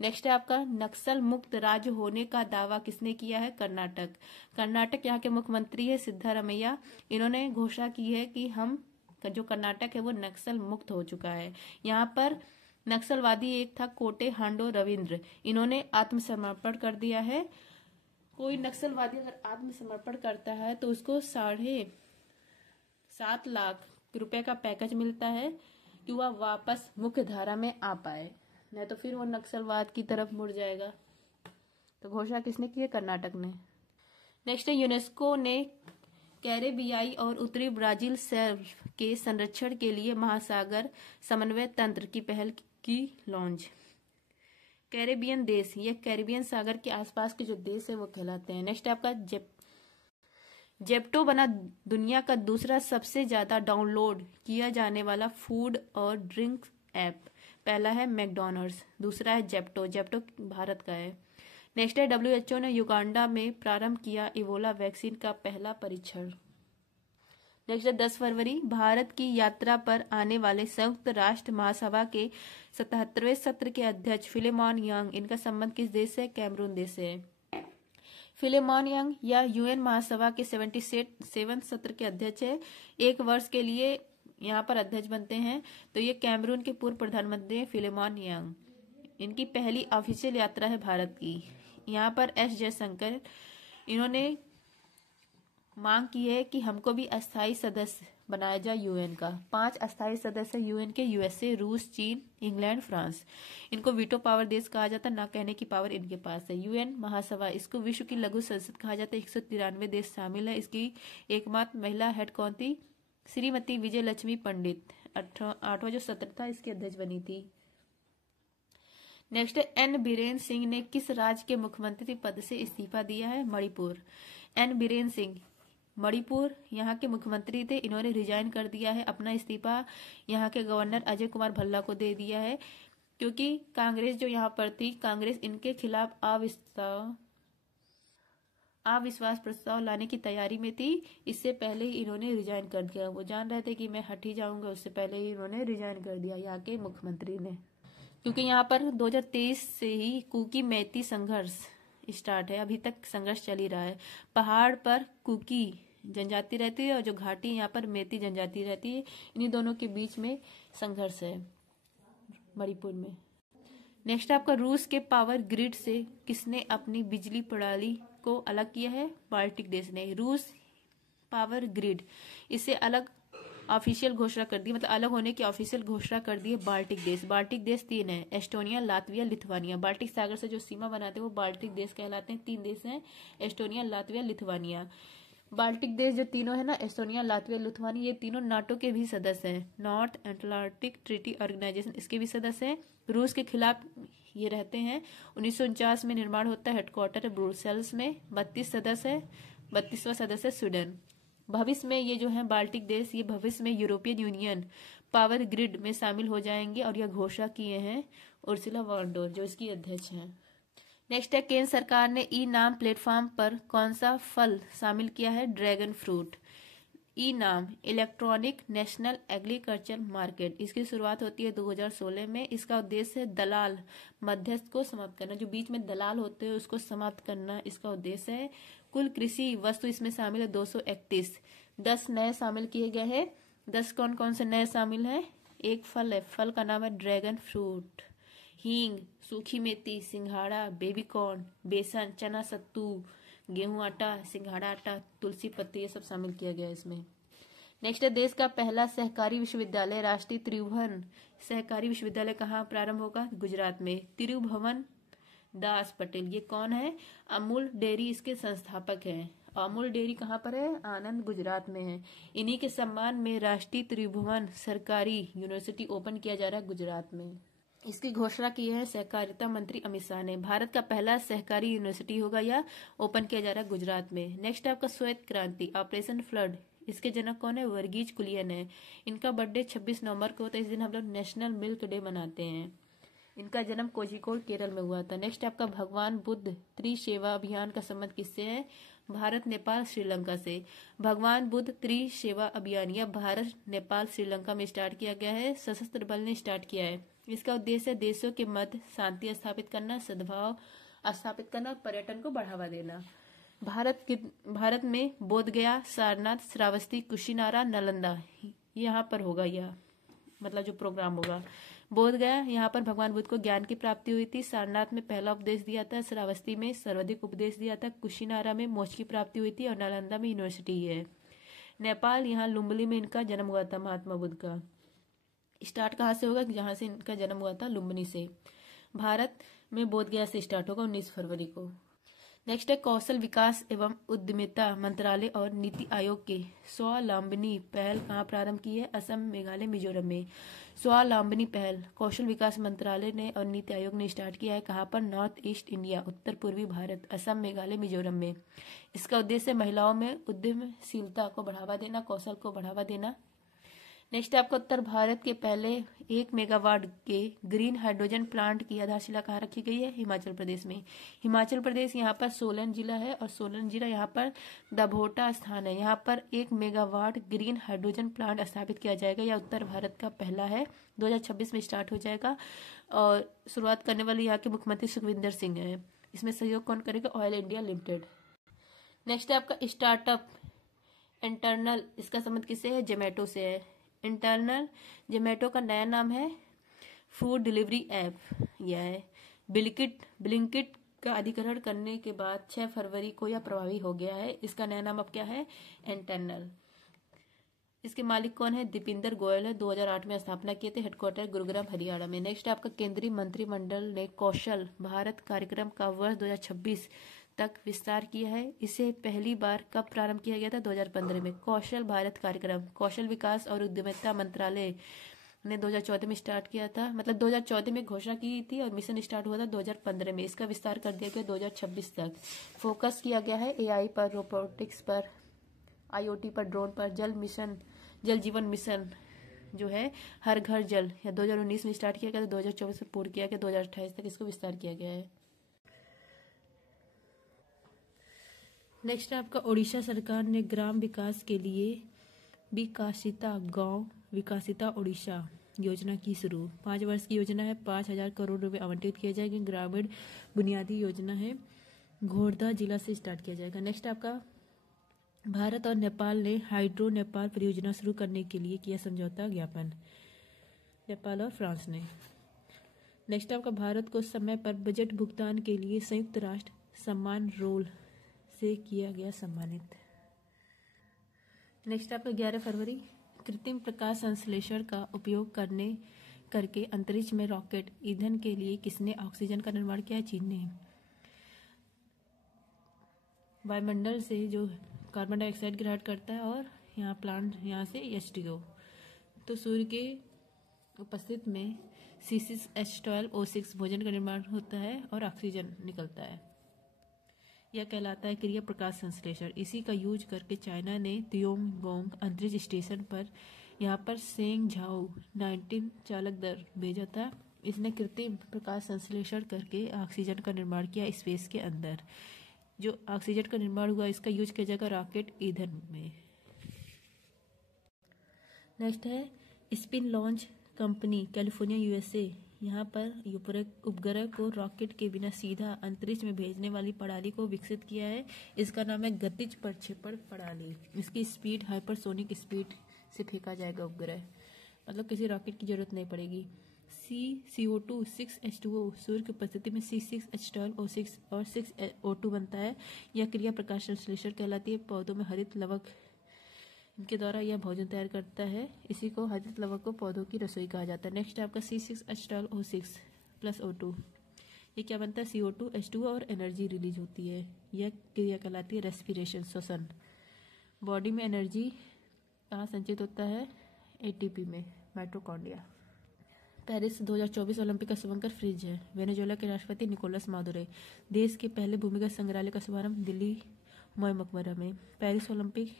नेक्स्ट है आपका नक्सल मुक्त राज्य होने का दावा किसने किया है? कर्नाटक। कर्नाटक यहाँ के मुख्यमंत्री है सिद्धारमैया। इन्होंने घोषणा की है कि हम जो कर्नाटक है वो नक्सल मुक्त हो चुका है। यहाँ पर नक्सलवादी एक था कोटे हांडो रविंद्र, इन्होंने आत्मसमर्पण कर दिया है। कोई नक्सलवादी अगर आत्मसमर्पण करता है तो उसको 7.5 लाख रुपए का पैकेज मिलता है कि वह वापस मुख्य धारा में आ पाए, नहीं तो फिर वो नक्सलवाद की तरफ मुड़ जाएगा। तो घोषणा किसने की है? कर्नाटक ने। नेक्स्ट है यूनेस्को ने कैरेबियाई और उत्तरी ब्राजील सर्फ के संरक्षण के लिए महासागर समन्वय तंत्र की पहल की लॉन्च। कैरेबियन देश, ये कैरेबियन सागर के आसपास के जो देश है वो कहलाते हैं। नेक्स्ट आपका जेप्टो बना दुनिया का दूसरा सबसे ज्यादा डाउनलोड किया जाने वाला फूड और ड्रिंक ऐप। पहला है मैकडॉनल्ड्स, दूसरा है जेप्टो। जेप्टो भारत का है। नेक्स्ट है WHO ने युगांडा में प्रारंभ किया इबोला वैक्सीन का पहला परीक्षण। नेक्स्ट है 10 फरवरी भारत की यात्रा पर आने वाले संयुक्त राष्ट्र महासभा के 77वें सत्र के अध्यक्ष फिलेमॉन यंग, इनका संबंध किस देश से? कैमरून देश से। फिलेमॉन यंग या UN महासभा के 77वें सत्र के अध्यक्ष है। 1 वर्ष के लिए यहाँ पर अध्यक्ष बनते हैं। तो ये कैमरून के पूर्व प्रधानमंत्री फिलेमॉन यंग। इनकी पहली ऑफिशियल यात्रा है भारत की। यहाँ पर S जयशंकर, इन्होंने मांग की है कि हमको भी अस्थायी सदस्य बनाया जाए यूएन का। 5 अस्थायी सदस्य यूएन के, यूएसए, रूस, चीन, इंग्लैंड, फ्रांस। इनको वीटो पावर देश कहा जाता है, ना कहने की पावर इनके पास है। यूएन महासभा, इसको विश्व की लघु संसद कहा जाता है। 193 देश शामिल है। इसकी एकमात्र महिला हेड कौन थी? श्रीमती विजय लक्ष्मी पंडित। 8वां जो सत्र था इसकी अध्यक्ष बनी थी। नेक्स्ट है, एन बीरेन्द्र सिंह ने किस राज्य के मुख्यमंत्री पद से इस्तीफा दिया है? मणिपुर। एन बीरेन्द्र सिंह मणिपुर यहाँ के मुख्यमंत्री थे। इन्होंने रिजाइन कर दिया है, अपना इस्तीफा यहाँ के गवर्नर अजय कुमार भल्ला को दे दिया है, क्योंकि कांग्रेस जो यहाँ पर थी, कांग्रेस इनके खिलाफ अविश्वास प्रस्ताव लाने की तैयारी में थी। इससे पहले ही इन्होंने रिजाइन कर दिया। वो जान रहे थे कि मैं हट ही जाऊंगा, उससे पहले ही इन्होंने रिजाइन कर दिया यहाँ के मुख्यमंत्री ने, क्योंकि यहाँ पर 2023 से ही कुकी मैती संघर्ष स्टार्ट है। अभी तक संघर्ष चल ही रहा है। पहाड़ पर कुकी जनजाति रहती है और जो घाटी यहाँ पर मैती जनजाति रहती है, इन्हीं दोनों के बीच में संघर्ष है मणिपुर में। नेक्स्ट आपका, रूस के पावर ग्रिड से किसने अपनी बिजली प्रणाली को अलग किया है? बाल्टिक देश ने। रूस पावर ग्रिड, इससे अलग ऑफिशियल घोषणा कर दी, मतलब अलग होने की ऑफिशियल घोषणा कर दी है बाल्टिक देश। बाल्टिक देश 3 है, एस्टोनिया, लातविया, लिथुआनिया। बाल्टिक सागर से जो सीमा बनाते हैं वो बाल्टिक देश कहलाते हैं। 3 देश हैं, एस्टोनिया, लातविया, लिथुआनिया। बाल्टिक देश जो तीनों है ना, एस्टोनिया, लातविया, लिथुआनिया, ये तीनों नाटो के भी सदस्य हैं। नॉर्थ अटलांटिक ट्रीटी ऑर्गेनाइजेशन, इसके भी सदस्य हैं। रूस के खिलाफ ये रहते हैं। 1949 में निर्माण होता है, हेडक्वार्टर है ब्रुसेल्स में। 32 सदस्य है, 32वां सदस्य स्वीडन। भविष्य में ये जो है बाल्टिक देश, ये भविष्य में यूरोपियन यूनियन पावर ग्रिड में शामिल हो जाएंगे, और यह घोषणा किए हैं उर्सुला वॉन डर जो इसकी अध्यक्ष हैं। नेक्स्ट है, केंद्र सरकार ने ई नाम प्लेटफॉर्म पर कौन सा फल शामिल किया है? Dragon fruit. ई नाम, इलेक्ट्रॉनिक नेशनल एग्रीकल्चर मार्केट, इसकी शुरुआत होती है 2016 में। इसका उद्देश्य है दलाल मध्यस्थ को समाप्त करना, जो बीच में दलाल होते हैं उसको समाप्त करना इसका उद्देश्य है। कुल कृषि वस्तु इसमें शामिल है 231। 10 नए शामिल किए गए हैं। 10 कौन कौन से नए शामिल हैं? एक फल है, फल का नाम है ड्रैगन फ्रूट। हींग, सूखी मेथी, सिंघाड़ा, बेबीकॉर्न, बेसन, चना सत्तू, गेहूं आटा, सिंघाड़ा आटा, तुलसी पत्ती, ये सब शामिल किया गया है इसमें। नेक्स्ट है, देश का पहला सहकारी विश्वविद्यालय, राष्ट्रीय त्रिभुवन सहकारी विश्वविद्यालय कहाँ प्रारंभ होगा? गुजरात में। त्रिभुवन दास पटेल, ये कौन है? अमूल डेयरी इसके संस्थापक हैं। अमूल डेयरी कहाँ पर है? आनंद, गुजरात में है। इन्हीं के सम्मान में राष्ट्रीय त्रिभुवन सरकारी यूनिवर्सिटी ओपन किया जा रहा है गुजरात में। इसकी घोषणा की है सहकारिता मंत्री अमित शाह ने। भारत का पहला सहकारी यूनिवर्सिटी होगा या ओपन किया जा रहा है गुजरात में। नेक्स्ट आपका, श्वेत क्रांति, ऑपरेशन फ्लड, इसके जनक कौन है? वर्गीज कुरियन है। इनका बर्थडे 26 नवंबर को होता है। इस दिन हम लोग नेशनल मिल्क डे मनाते हैं। इनका जन्म कोझिकोड, केरल में हुआ था। नेक्स्ट आपका, भगवान बुद्ध त्रिसेवा अभियान का संबंध किससे है? भारत, नेपाल, श्रीलंका से। भगवान बुद्ध त्रिसेवा अभियान यह भारत, नेपाल, श्रीलंका में स्टार्ट किया गया है। सशस्त्र बल ने स्टार्ट किया है। इसका उद्देश्य है देशों के मध्य शांति स्थापित करना, सद्भाव स्थापित करना, पर्यटन को बढ़ावा देना। भारत में बोधगया, सारनाथ, श्रावस्ती, कुशीनारा, नालंदा, यहाँ पर होगा यह, मतलब जो प्रोग्राम होगा। बोधगया, यहाँ पर भगवान बुद्ध को ज्ञान की प्राप्ति हुई थी। सारनाथ में पहला उपदेश दिया था। श्रावस्ती में सर्वाधिक उपदेश दिया था। कुशीनारा में मोक्ष की प्राप्ति हुई थी। और नालंदा में यूनिवर्सिटी है। नेपाल, यहाँ लुम्बिनी में इनका जन्म हुआ था महात्मा बुद्ध का। स्टार्ट कहाँ से होगा? जहाँ से इनका जन्म हुआ था, लुम्बिनी से। भारत में बोधगया से स्टार्ट होगा 19 फरवरी को। नेक्स्ट है, कौशल विकास एवं उद्यमिता मंत्रालय और नीति आयोग के स्वावलंबनी पहल कहाँ प्रारंभ की है? असम, मेघालय, मिजोरम में। स्वावलंबनी पहल कौशल विकास मंत्रालय ने और नीति आयोग ने स्टार्ट किया है। कहाँ पर? नॉर्थ ईस्ट इंडिया, उत्तर पूर्वी भारत, असम, मेघालय, मिजोरम में। इसका उद्देश्य महिलाओं में उद्यमशीलता को बढ़ावा देना, कौशल को बढ़ावा देना। नेक्स्ट आपका, उत्तर भारत के पहले 1 मेगावाट के ग्रीन हाइड्रोजन प्लांट की आधारशिला कहाँ रखी गई है? हिमाचल प्रदेश में। हिमाचल प्रदेश, यहाँ पर सोलन जिला है और सोलन जिला यहाँ पर दभोटा स्थान है। यहाँ पर 1 मेगावाट ग्रीन हाइड्रोजन प्लांट स्थापित किया जाएगा। यह उत्तर भारत का पहला है। 2026 में स्टार्ट हो जाएगा और शुरुआत करने वाले यहाँ के मुख्यमंत्री सुखविंदर सिंह है। इसमें सहयोग कौन करेगा? Oil India limited. नेक्स्ट है आपका स्टार्टअप इंटरनल, इसका संबंध किससे है? जोमेटो से है। इंटरनल जोमेटो का नया नाम है फूड डिलीवरी ऐप। यह है ब्लिंकिट का अधिग्रहण करने के बाद 6 फरवरी को यह प्रभावी हो गया है। इसका नया नाम अब क्या है? एंटेनल। इसके मालिक कौन है? दीपिंदर गोयल है। 2008 में स्थापना किए थे। हेडक्वार्टर गुरुग्राम हरियाणा में। नेक्स्ट आपका केंद्रीय मंत्रिमंडल ने कौशल भारत कार्यक्रम का वर्ष 2026 तक विस्तार किया है। इसे पहली बार कब प्रारंभ किया गया था? 2015 में। कौशल भारत कार्यक्रम कौशल विकास और उद्यमिता मंत्रालय ने 2014 में स्टार्ट किया था, मतलब 2014 में घोषणा की थी और मिशन स्टार्ट हुआ था 2015 में। इसका विस्तार कर दिया गया 2026 तक। फोकस किया गया है एआई पर, रोबोटिक्स पर, आईओटी पर, ड्रोन पर। जल जीवन मिशन जो है हर घर जल या 2019 में स्टार्ट किया गया था, 2024 में पूर्ण किया गया, 2028 तक इसको विस्तार किया गया है। नेक्स्ट आपका ओडिशा सरकार ने ग्राम विकास के लिए विकासिता गांव विकासिता ओडिशा योजना की शुरू। 5 वर्ष की योजना है। 5,000 करोड़ रुपए आवंटित किए जाएंगे। ग्रामीण बुनियादी योजना है। घोड़दा जिला से स्टार्ट किया जाएगा। नेक्स्ट आपका भारत और नेपाल ने हाइड्रो नेपाल परियोजना शुरू करने के लिए किया समझौता ज्ञापन, नेपाल और फ्रांस ने। नेक्स्ट आपका भारत को समय पर बजट भुगतान के लिए संयुक्त राष्ट्र सम्मान रोल से किया गया सम्मानित। नेक्स्ट आपका 11 फरवरी कृत्रिम प्रकाश संश्लेषण का उपयोग करके अंतरिक्ष में रॉकेट ईंधन के लिए किसने ऑक्सीजन का निर्माण किया है? चीन ने। वायुमंडल से जो कार्बन डाइऑक्साइड ग्रहण करता है और यहाँ से H2O। तो सूर्य के उपस्थित में C6H12O6 भोजन का निर्माण होता है और ऑक्सीजन निकलता है। यह कहलाता है क्रिया प्रकाश संश्लेषण। इसी का यूज करके चाइना ने तियोंगगोंग अंतरिक्ष स्टेशन पर यहाँ पर सेंग झाओ 19 चालक दल भेजा था। इसने कृत्रिम प्रकाश संश्लेषण करके ऑक्सीजन का निर्माण किया स्पेस के अंदर। जो ऑक्सीजन का निर्माण हुआ इसका यूज किया जाएगा रॉकेट ईंधन में। नेक्स्ट है spin launch company California USA। यहाँ पर उपग्रह को रॉकेट के बिना सीधा अंतरिक्ष में भेजने वाली प्रणाली को विकसित किया है। इसका नाम है गतिज प्रक्षेपण प्रणाली। इसकी स्पीड हाइपरसोनिक स्पीड से फेंका जाएगा उपग्रह, मतलब किसी रॉकेट की जरूरत नहीं पड़ेगी। CO2 6H2O सूर्य की उपस्थिति में C6H12O6 और 6O2 बनता है। यह क्रिया प्रकाश संश्लेषण कहलाती है। पौधों में हरित लवक इनके द्वारा यह भोजन तैयार करता है। इसी को हरित लवक को पौधों की रसोई कहा जाता है। नेक्स्ट आपका C6H12O6 प्लस O2 ये क्या बनता है? CO2 H2O और एनर्जी रिलीज होती है। यह क्रिया कहलाती है रेस्पिरेशन श्वसन। बॉडी में एनर्जी कहाँ संचित होता है? ATP में, माइटोकॉन्ड्रिया। पेरिस 2024 ओलंपिक का शुभंकर फ्रिज है। वेनेजुएला के राष्ट्रपति निकोलस मादुरो। देश के पहले भूमिगत संग्रहालय का शुभारंभ दिल्ली हुमायूं मकबरा में। पेरिस ओलंपिक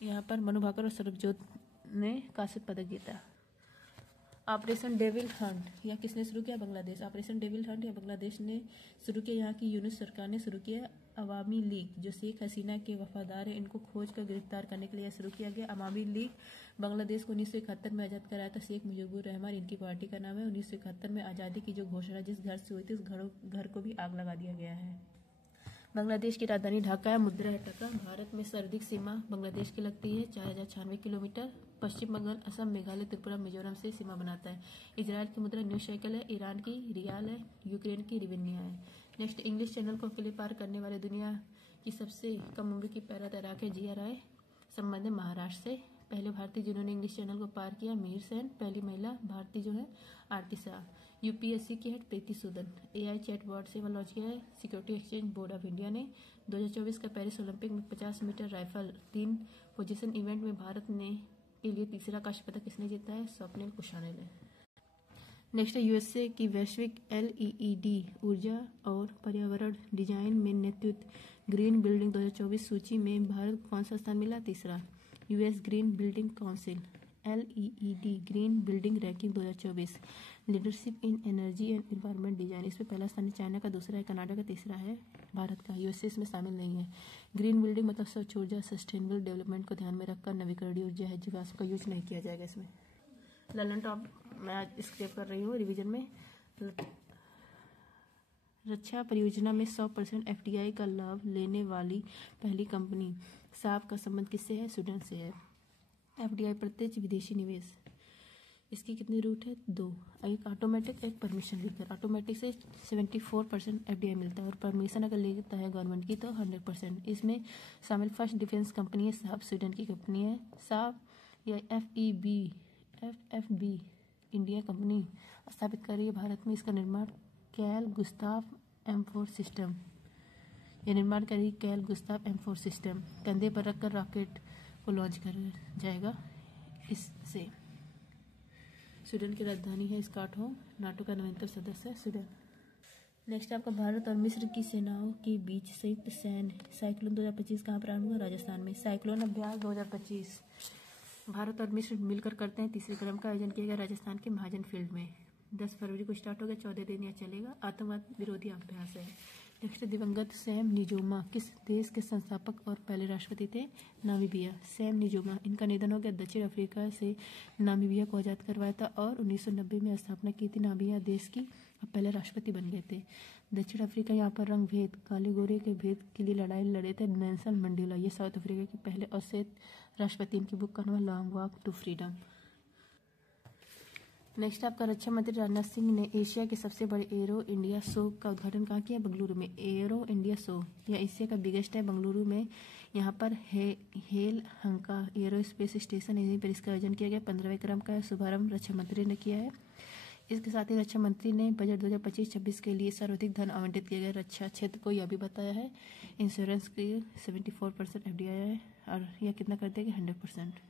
यहाँ पर मनु भाकर और सरबजोत ने कांस्य पदक जीता। ऑपरेशन डेविल हंट यह किसने शुरू किया? बांग्लादेश। ऑपरेशन डेविल हंट या बांग्लादेश ने शुरू किया। यहाँ की यूनिस सरकार ने शुरू किया। अवामी लीग जो शेख हसीना के वफादार है इनको खोज कर गिरफ्तार करने के लिए शुरू किया गया। अवामी लीग बांग्लादेश को 1971 में आज़ाद कराया था। शेख मुजीबुर रहमान इनकी पार्टी का नाम है। 1971 में आज़ादी की जो घोषणा जिस घर से हुई थी उस घर को भी आग लगा दिया गया है। बांग्लादेश की राजधानी ढाका है। मुद्रा है टका। भारत में सर्वाधिक सीमा बांग्लादेश की लगती है 4096 किलोमीटर। पश्चिम बंगाल, असम, मेघालय, त्रिपुरा, मिजोरम से सीमा बनाता है। इजराइल की मुद्रा न्यू शेकल है। ईरान की रियाल है। यूक्रेन की रिवेन्या है। नेक्स्ट इंग्लिश चैनल को अकेले पार करने वाले दुनिया की सबसे कम उम्र की पैरा तैराक है जिया राय। संबंध है महाराष्ट्र से। पहले भारतीय जिन्होंने इंग्लिश चैनल को पार किया मीर सेन। पहली महिला भारतीय जो है आरती शाह। UPSC की head Preeti Sudan. AI chatbot सेवा लॉन्च किया है security exchange board of India ने। 2024 का पेरिस ओलंपिक में 50 मीटर राइफल 3 पोजीशन इवेंट में भारत ने के लिए तीसरा कांस्य पदक किसने जीता है? स्वप्निल कुशाने ने। नेक्स्ट है USA की वैश्विक LED ऊर्जा और पर्यावरण डिजाइन में नेतृत्व ग्रीन बिल्डिंग 2024 सूची में भारत को कौन सा स्थान मिला? तीसरा। US green building council LED green building ranking 2024 leadership in energy and environment design. इसमें पहला स्थान चाइना का, दूसरा है कनाडा का, तीसरा है भारत का। USA इसमें शामिल नहीं है। ग्रीन बिल्डिंग मतलब स्वच्छ ऊर्जा, सस्टेनेबल डेवलपमेंट को ध्यान में रखकर नवीकरणीय ऊर्जा है जीवाश्म का यूज नहीं किया जाएगा इसमें। ललन टॉप मैं आज स्क्रैप कर रही हूँ रिवीजन में। रक्षा परियोजना में 100% FDI का लाभ लेने वाली पहली कंपनी। साफ का संबंध किससे है? स्वीडन से है। FDI प्रत्यक्ष विदेशी निवेश। इसकी कितनी रूट है? 2। एक ऑटोमेटिक, एक परमिशन लेकर। ऑटोमेटिक से 74% FDI मिलता है और परमिशन अगर लेता है गवर्नमेंट की तो 100%। इसमें शामिल फर्स्ट डिफेंस कंपनी है साब, स्वीडन की कंपनी है साब, या FFB इंडिया कंपनी स्थापित कर रही है भारत में। इसका निर्माण कैल गुस्ताव M4 सिस्टम, यह निर्माण करेगी कैल गुस्ताव M4 सिस्टम। कंधे पर रखकर रॉकेट को लॉन्च कर जाएगा इससे। स्वीडन की राजधानी है स्टॉकहोम। नाटो का नवीनतम सदस्य है स्वीडन। नेक्स्ट आपका भारत और मिस्र की सेनाओं के बीच संयुक्त सैन्य साइक्लोन 2025 कहाँ प्रारंभ हुआ? राजस्थान में। साइक्लोन अभ्यास 2025 भारत और मिस्र मिलकर करते हैं। तीसरे क्रम का आयोजन किया गया राजस्थान के महाजन फील्ड में। 10 फरवरी को स्टार्ट हो गया, 14 दिन यह चलेगा। आतंकवाद विरोधी अभ्यास है। नेक्स्ट, दिवंगत सैम निजोमा किस देश के संस्थापक और पहले राष्ट्रपति थे? नामीबिया। सैम निजोमा, इनका निधन हो गया। दक्षिण अफ्रीका से नामीबिया को आज़ाद करवाया था और 1990 में स्थापना की थी। नामीबिया देश की पहले राष्ट्रपति बन गए थे। दक्षिण अफ्रीका यहाँ पर रंग भेद, काले गोरे के भेद के लिए लड़ाई लड़े थे नेल्सन मंडेला। ये साउथ अफ्रीका के पहले अवसर राष्ट्रपति। इनकी बुक का नाम है long walk to freedom. Next आपका रक्षा मंत्री राजनाथ सिंह ने एशिया के सबसे बड़े एरो इंडिया शो का उद्घाटन कहाँ किया? बेंगलुरु में। एरो इंडिया शो यह एशिया का बिगेस्ट है, बेंगलुरु में। यहाँ पर हेल हंका एरो स्पेस स्टेशन, यहीं पर इसका आयोजन किया गया। 15वें क्रम का शुभारंभ रक्षा मंत्री ने किया है। इसके साथ ही रक्षा मंत्री ने बजट 2025-26 के लिए सर्वाधिक धन आवंटित किया गया रक्षा क्षेत्र को, यह भी बताया है। इंश्योरेंस की 74% FDI है और यह कितना कर देगा? 100%।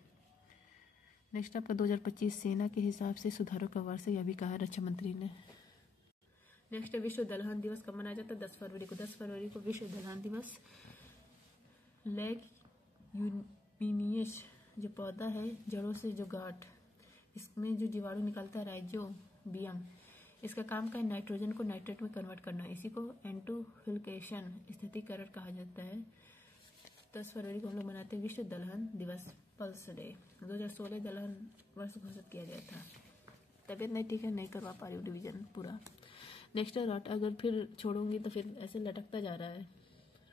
नेक्स्ट आपका 2025 सेना के हिसाब से सुधारों का वर्ष है, यह भी कहा है रक्षा मंत्री ने। नेक्स्ट विश्व दलहन दिवस कब मनाया जाता है? 10 फरवरी को। 10 फरवरी को विश्व दलहन दिवस। लेग यूमिनियस जो पौधा है जड़ों से जो गांठ, इसमें जो जीवाणु निकलता है राइजोबियम, इसका काम का है नाइट्रोजन को नाइट्रेट में कन्वर्ट करना। इसी को एंटोफिल्केशन स्थितिकरण कहा जाता है। 10 फरवरी को हम लोग मनाते हैं विश्व दलहन दिवस, पल्स डे। 2016 दलहन वर्ष घोषित किया गया था। तबीयत नहीं ठीक है, नहीं करवा पा रही हूँ रिविजन पूरा। नेक्स्ट रॉट, अगर फिर छोड़ूंगी तो फिर ऐसे लटकता जा रहा है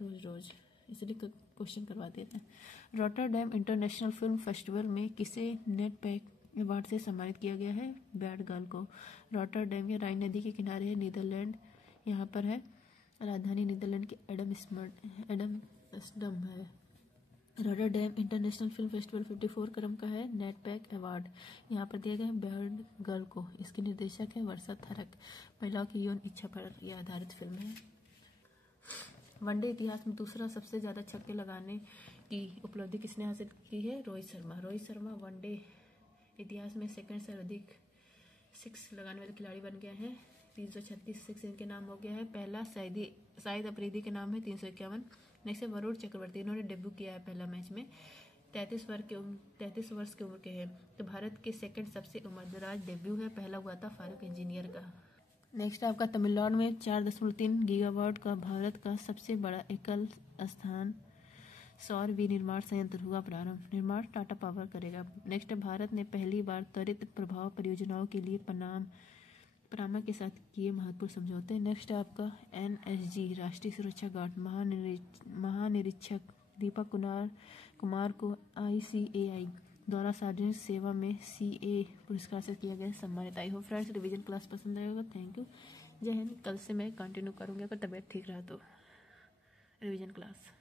रोज रोज, इसलिए क्वेश्चन करवा देते हैं। रॉटरडैम इंटरनेशनल फिल्म फेस्टिवल में किसे नेट पैक अवार्ड से सम्मानित किया गया है? बैड गर्ल को। रॉटरडैम या राइन नदी के किनारे है, नीदरलैंड यहाँ पर है। राजधानी नीदरलैंड की एडमस्टर्डम है। रॉटरडैम इंटरनेशनल फिल्म फेस्टिवल 54 क्रम का है। नेट पैक अवार्ड यहाँ पर दिया गया है बैड गर्ल को। इसके निर्देशक है वर्षा थरक। महिलाओं की यौन इच्छा पर यह आधारित फिल्म है। वनडे इतिहास में दूसरा सबसे ज्यादा छक्के लगाने की उपलब्धि किसने हासिल की है? रोहित शर्मा। रोहित शर्मा वनडे इतिहास में सेकंड से अधिक 6 लगाने वाले खिलाड़ी बन गए हैं। 336 6 इनके नाम हो गया है। पहला शाहिद अफरीदी के नाम है 351। नेक्स्ट है वरुण चक्रवर्ती, इन्होंने डेब्यू किया है पहला मैच में। 33 वर्ष की उम्र के हैं। तो भारत के सेकंड सबसे उम्रदराज डेब्यू है, पहला हुआ था फारूक इंजीनियर का। नेक्स्ट आपका तमिलनाडु में 4.3 गीगावाट का भारत का सबसे बड़ा एकल स्थान सौर विनिर्माण संयंत्र हुआ प्रारंभ। निर्माण टाटा पावर करेगा। नेक्स्ट भारत ने पहली बार त्वरित प्रभाव परियोजनाओं के लिए पनामा के साथ किए महत्वपूर्ण समझौते। नेक्स्ट आपका NSG राष्ट्रीय सुरक्षा गार्ड महानिरीक्षक दीपक कुमार को ICAI द्वारा सार्वजनिक सेवा में CA पुरस्कार से किया गया सम्मानित। I hope friends revision class पसंद आएगा। थैंक यू, जय हिंद। कल से मैं कंटिन्यू करूँगी अगर तबीयत ठीक रहा तो रिवीजन क्लास।